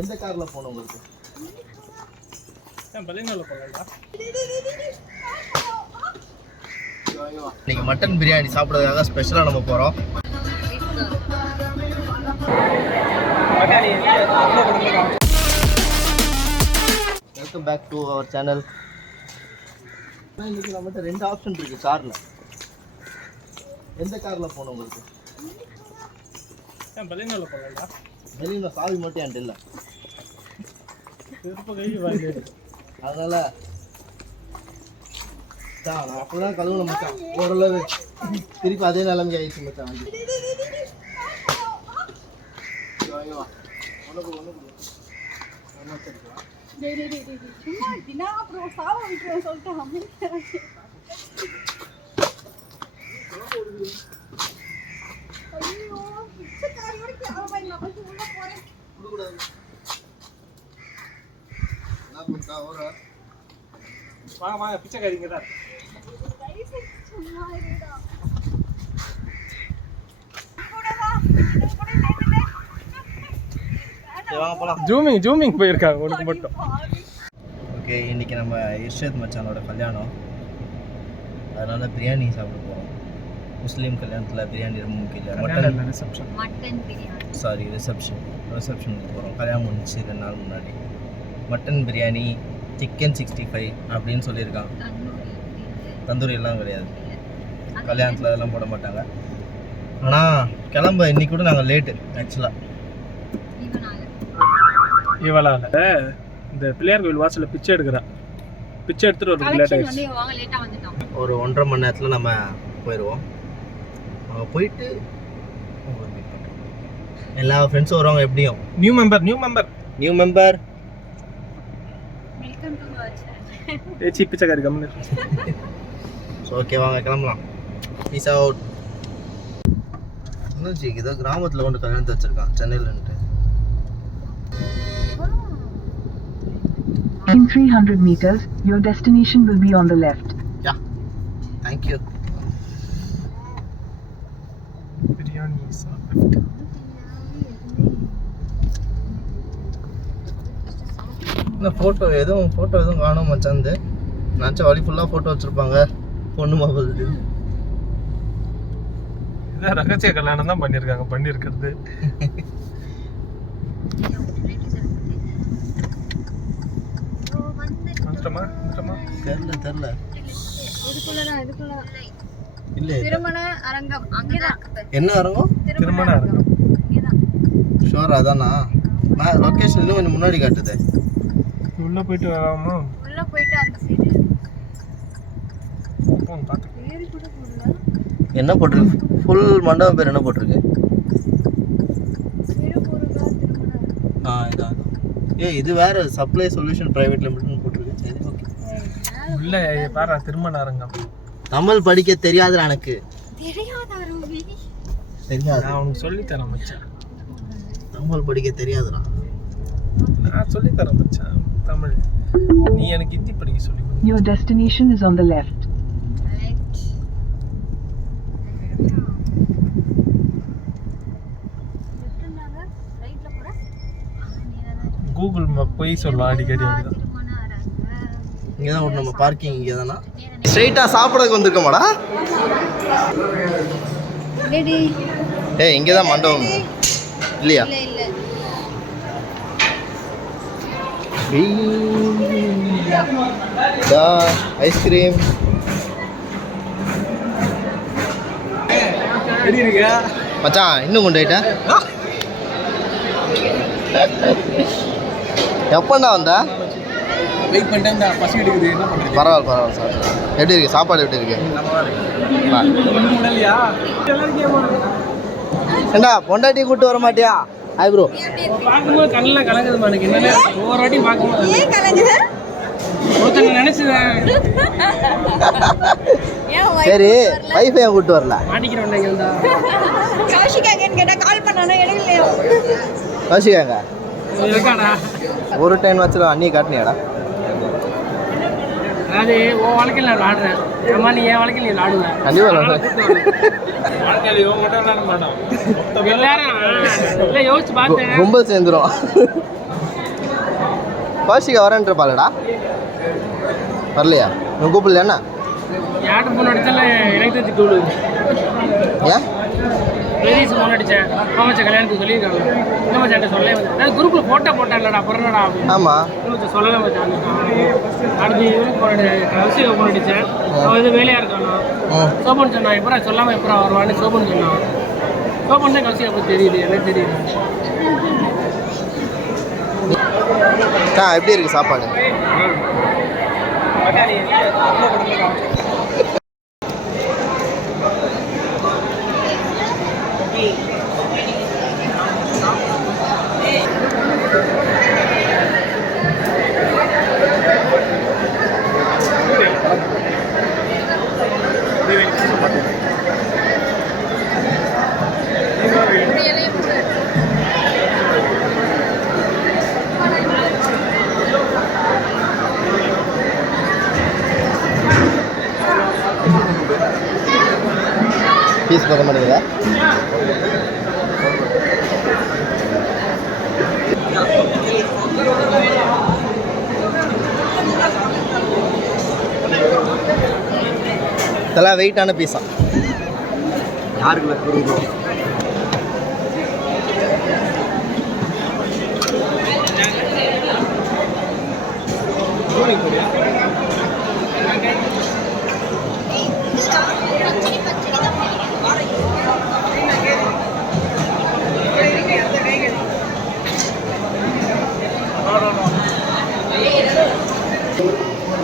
எந்த கார்ல போணும் உங்களுக்கு? இன்னைக்கு மட்டன் பிரியாணி சாப்பிட்றதுக்காக ஸ்பெஷலாக நம்ம போகிறோம். Welcome back to our channel. இன்னைக்கு நம்மகிட்ட 2 ஆப்ஷன் இருக்குது காரில். எந்த காரில் போகணும் உங்களுக்கு? வெளியில் சாவி மட்டும் என்கிட்ட இல்லை, அதனால நான் அப்போதான் கழுவுன மச்சான். ஓரளவு திருப்பி அதே நிலைமை ஆயிடுச்சு மச்சான். வாங்க பிச்சைக்காரிங்க தான். ஜூமிங் போயிருக்காங்க உனக்கு மட்டும். ஓகே, இன்னைக்கு நம்ம இர்ஷத் மச்சானோட கல்யாணம், அதனால பிரியாணி சாப்பிட போகிறோம். முஸ்லீம் கல்யாணத்தில் பிரியாணி ரொம்ப முக்கியம். மட்டன் பிரியாணி ரிசப்ஷனுக்கு போகிறோம். கல்யாணம் முடிச்சு 2 நாள் முன்னாடி. மட்டன் பிரியாணி, சிக்கன் 65 அப்படின்னு சொல்லியிருக்காங்க. தந்தூரி எல்லாம் கிடையாது, கல்யாணத்தில் அதெல்லாம் போட மாட்டாங்க. ஆனால் கிளம்ப இன்னைக்கு கூட நாங்கள் லேட்டு. ஆக்சுவலாக இவளால் இந்த பிள்ளையார் கோயில் வாசலில் பிச்சை எடுக்கிறா. பிச்சை எடுத்துட்டு ஒரு லேட் ஆகிடுச்சு. ஒரு 1.5 மணி நேரத்தில் நம்ம போயிடுவோம். அங்கே போயிட்டு எல்லா ஃப்ரெண்ட்ஸும் வருவாங்க. எப்படியும் நியூ மெம்பர் ஏச்சி பிச்சைக்காரி கம்மி. ஸோ ஓகே, வாங்க கிளம்பலாம். Peace out. இன்னும் ஏதோ கிராமத்தில் கொண்டு கல்யாணத்தை வச்சுருக்கான் சென்னையிலன்ட்டு. In 300 meters, your destination will be on the left. Yeah, thank you. Biriyani is on left. இந்த ஃபோட்டோ எதுவும் காணும் மச்சான். நினச்ச வழி ஃபுல்லாக ஃபோட்டோ வச்சுருப்பாங்க. பொண்ணு மாப்பிள்ளை இதான் ரகசிய கல்யாணம் தான் பண்ணியிருக்கிறது. தெரியல இல்ல. திருமண அரங்கம் அங்கதான். என்ன அரங்கம்? திருமண அரங்கம். ஷோர் அதானா? நான் லொகேஷன் இன்னும் கொஞ்சம் முன்னாடி காட்டுதே. உள்ள போயிட்டு வரலாமா? உள்ள போயிட்டு அந்த சைடு போன் பாத்து. பேரு கூட போடல. என்ன போட்டுருக்கு? ஃபுல் மண்டபம் பேர் என்ன போட்டுருக்கு? திருமுருகா திருமண. இதான். இது வேற சப்ளை சொல்யூஷன் பிரைவேட் லிமிடெட்னு போட்டுருக்கு. சரி ஓகே. உள்ள பாரு திருமண அரங்கம். தமிழ் படிக்க தெரியாதுடா எனக்கு. தெரியாதா ரூபி? தெரியாது. நான் உனக்கு சொல்லி தரேன் மச்சான். தமிழ் படிக்க தெரியாதுடா. நான் சொல்லி தரேன் மச்சான் தமிழ். நீ எனக்கு ஹிந்தி படிக்க சொல்லி. Your destination is on the left. Google map போய் சொல்வா அடிக்கடி. அப்படிதான் இங்கே தான் நம்ம பார்க்கிங் இங்கே தானா? ஸ்ட்ரைட்டாக சாப்பிடக்கு வந்திருக்கோமாடா? ஏய், இங்கே தான் மண்டபம் இல்லையா? ஐஸ்கிரீம் மச்சான் இன்னும் கொண்டு போயிட்டேன். எப்பண்ணா வந்தா? வெயிட் பண்ணிட்டேன். பசி எடுக்குது, என்ன பண்ணுறது? பரவாயில்ல சார். எப்படி இருக்கு சாப்பாடு? எப்படி இருக்கு? ஏண்டா பொண்டாட்டி கூப்பிட்டு வர மாட்டியா? Hi bro. பார்க்கும்போது கண்ணில் கலங்குதுமா எனக்கு. என்னென்ன ஒவ்வொரு வாட்டி பார்க்கும்போது ஒருத்தங்க நினைச்சுதான். சரி, வைஃபை கூப்பிட்டு வரல. மாட்டிக்கிறோம். கௌஷிகாங்கன்னு கேட்டா கால் பண்ணானா எடுக்கலையா? கௌஷிகாங்க ஒரு டைம் வச்சு அண்ணியை காட்டினியாடா? அது உன் வாழ்க்கையில் நான் விளாடுறேன். அம்மா நீ என் வாழ்க்கையில் நீ விளாடுவேன். கண்டிப்பாக விளாடுவேன். வாழ்க்கையில் இவங்க மட்டும் விளாட மாட்டோம். எல்லாரும் இல்லை யோசிச்சு பார்த்தேன். ரொம்ப சேர்ந்துடும். கௌஷிகா வரேன்ருப்பாளடா வரலையா நீ கூப்பிடல என்ன யார்கிட்ட ஃபோன் அடித்தாலும் எனக்கு தான் திட்டு விழுது. ஏன் பெரியஸ் ஃபோன் அடித்தேன் மாமச்சா கல்யாணத்துக்கு சொல்லியிருக்காங்க இன்னும் மச்சான் சொல்லவே நான் குரூப்பில் ஃபோட்டோ போட்டான்லடா பிறந்தடா அப்படின்னு ஆமாம் இன்னும் சொல்லலை மச்சான். அடுத்து இவனுக்கு ஃபோன் கௌசிகா ஃபோன் அடித்தேன் அவன் எதுவும் வேலையாக இருக்கானோ சோபன் சொன்னான் எப்போ சொல்லாமல் எப்போ வருவான்னு சோபன் சொன்னான். சோபன் தான் கௌசிகா அப்போ தெரியுது எனக்கு தெரியுது. எப்படி இருக்கு சாப்பாடு பீஸ் பார்க்க மாட்டேங்குதா இதெல்லாம் வெயிட்டான பீஸா யாருக்கு கொடுக்குறோம்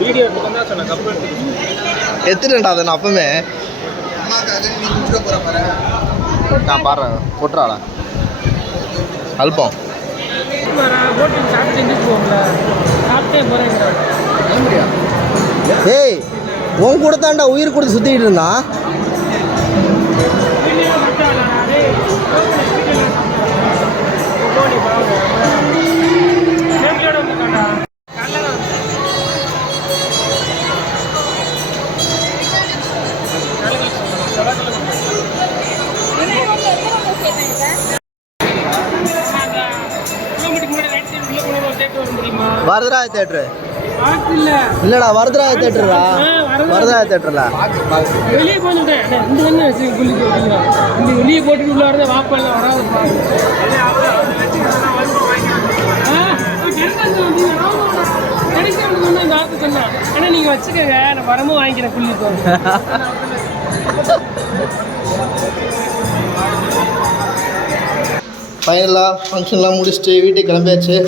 வீடியோ தான் சொன்னேன் கப்பு எடுத்துட்டேன்டா அதை நான் அப்பவுமே நான் பாடுறேன் கொட்டுறாளா அல்பம் போட்டு சாப்பிட்டு செஞ்சுட்டு போகல சாப்பிட்டே போகிறேன். ஏய் உன் கூட தான்டா உயிர் கொடுத்து சுற்றிக்கிட்டு இருந்தான். வரதராஜ தேட்டரு இல்லடா வரதராஜ தேட்டரா வரதராஜ தேட்டர்ல வெளியே போட்டுட்டேன் இந்த என்ன இந்த வெளியே போட்டுட்டு உள்ள வரத வாப்பெல்லாம் வராது. இந்த ஆத்து சொன்னா ஏன்னா நீங்க வச்சுக்கோங்க நான் வரமும் வாங்கிக்கிறேன் புள்ளி. ஃபைனலாக ஃபங்க்ஷன்லாம் முடிச்சுட்டு வீட்டுக்கு கிளம்பியாச்சு.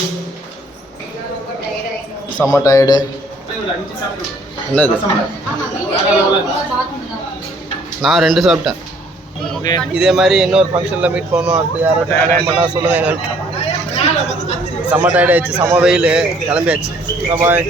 செம்ம டயர்டு. என்னது நான் 2 சாப்பிட்டேன். இதே மாதிரி இன்னொரு ஃபங்க்ஷனில் மீட் பண்ணணும். அடுத்து யாரும் பண்ணால் சொல்லுங்கள் எங்களுக்கு. செம்ம டயர்ட் ஆயிடுச்சு, செம்ம வெயில், கிளம்பியாச்சு. பாய்.